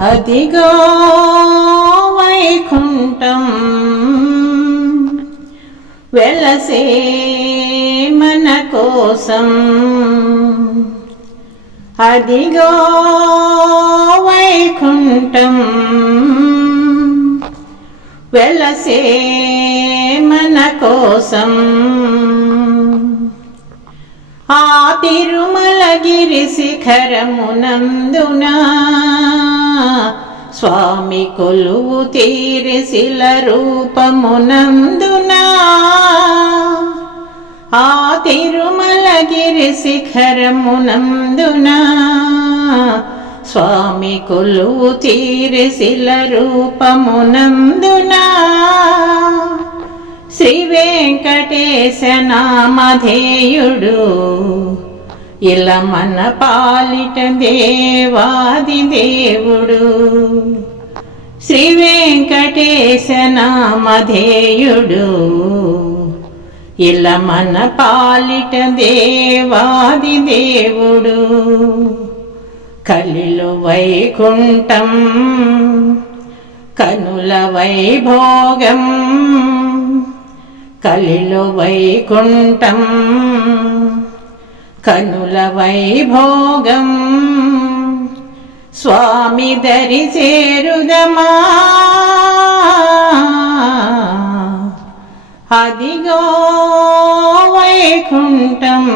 అదిగో వైకుంఠం వెలసే మన కోసం. అదిగో వైకుంఠం వెలసే మన కోసం. ఆ తిరుమలగిరి శిఖరమునందున స్వామి కొలువు తీరిశిల రూపమునందున. ఆ తిరుమలగిరి శిఖరమునందున స్వామి కొలువు తీరిశిల రూపమునందున. శ్రీ వెంకటేశ నామధేయుడు ఇలా మన పాలిట దేవాది దేవుడు. శ్రీ వెంకటేశ నామధేయుడు ఇలా మన పాలిట దేవాది దేవుడు. కలిలో వైకుంఠం కనుల వైభోగం. కలిలో వైకుంఠం కనుల వైభోగం. స్వామి దరి చేరుదమా. అదిగో వైకుంఠం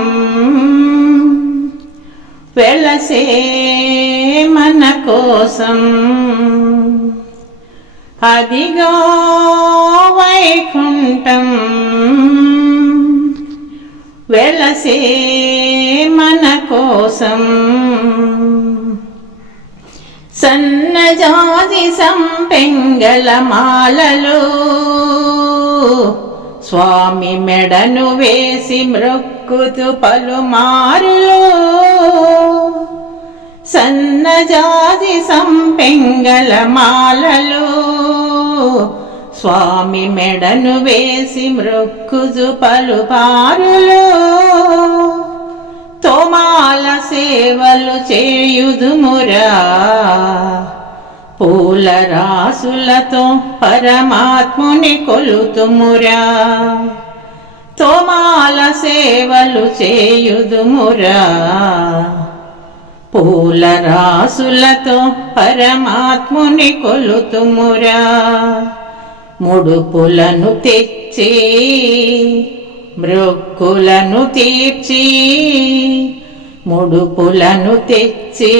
వెలసే మన కోసం. అదిగో వైకుంఠం వెలసే మన కోసం. సన్నజాజి సంపెంగళ మాలలు స్వామి మెడను వేసి మ్రొక్కుతు పలుమారులు. సన్నజాజి సంపెంగళ మాలలు స్వామి మెడను వేసి మ్రొక్కుజు పలుపారులు. తోమాల సేవలు చేయుదుమురా పూల రాసులతో పరమాత్ముని కొలుతుమురా. తోమాల సేవలు చేయుదుమురా పూల రాసులతో పరమాత్ముని కొలుతుమురా. ముడుపులను తెచ్చి మృక్కులను తీర్చి. ముడుపులను తెచ్చి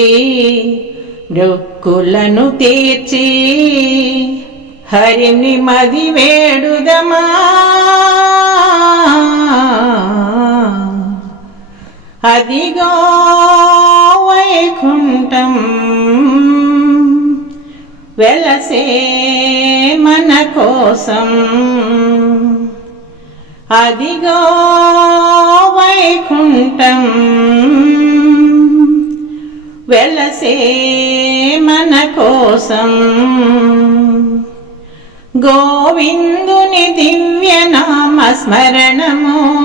మృక్కులను తీర్చి. హరిని మది వేడుదమా. అదిగో వైకుంఠం వెలసే మన కోసం. అదిగో వైకుంఠం వెలసే మన కోసం. గోవిందుని దివ్యనామ స్మరణము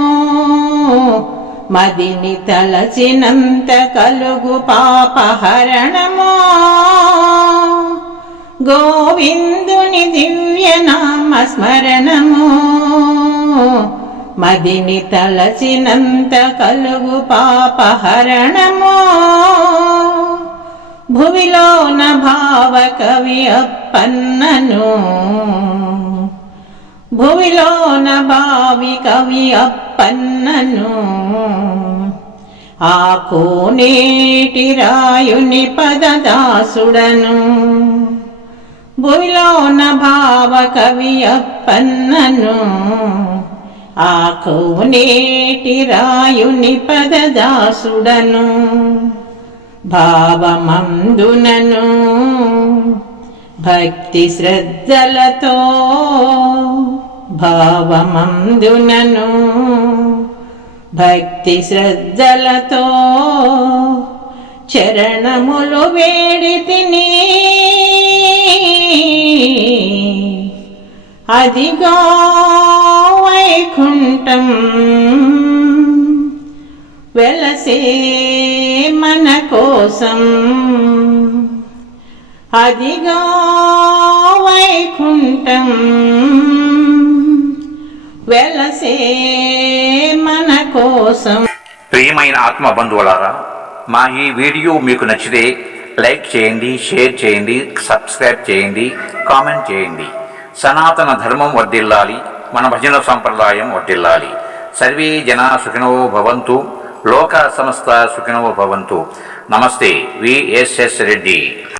మదిని తలచినంత కలుగు పాపహరణము. గోవిందుని దివ్యనామ స్మరణము మదిని తలచినంత కలుగు పాపహరణము. భువిలోన భావ కవి అప్పన్నను. భువిలోన భావి కవి అప్పన్నను. ఆ కోనేటి రాయుని పదదాసుడను. భువిలోన భావ కవి అప్పన్నను. ఆ కోనేటి రాయుని పదదాసుడను. భావమందునను భక్తి శ్రద్ధలతో. భావమందునను భక్తి శ్రద్ధలతో చరణములు వేడితిని. అదిగో వైకుంఠం వెలసే మన కోసం. అదిగో వైకుంఠం వెలసే మన కోసం. ప్రియమైన ఆత్మ బంధువులారా, మా ఈ వీడియో మీకు నచ్చితే లైక్ చేయండి, షేర్ చేయండి, సబ్స్క్రైబ్ చేయండి, కామెంట్ చేయండి. సనాతన ధర్మం వర్ధిల్లాలి, మన భజన సంప్రదాయం వర్ధిల్లాలి. సర్వే జనా సుఖినో భవంతు, లోక సమస్త సుఖినో భవంతు. నమస్తే, విఎస్ఎస్ రెడ్డి.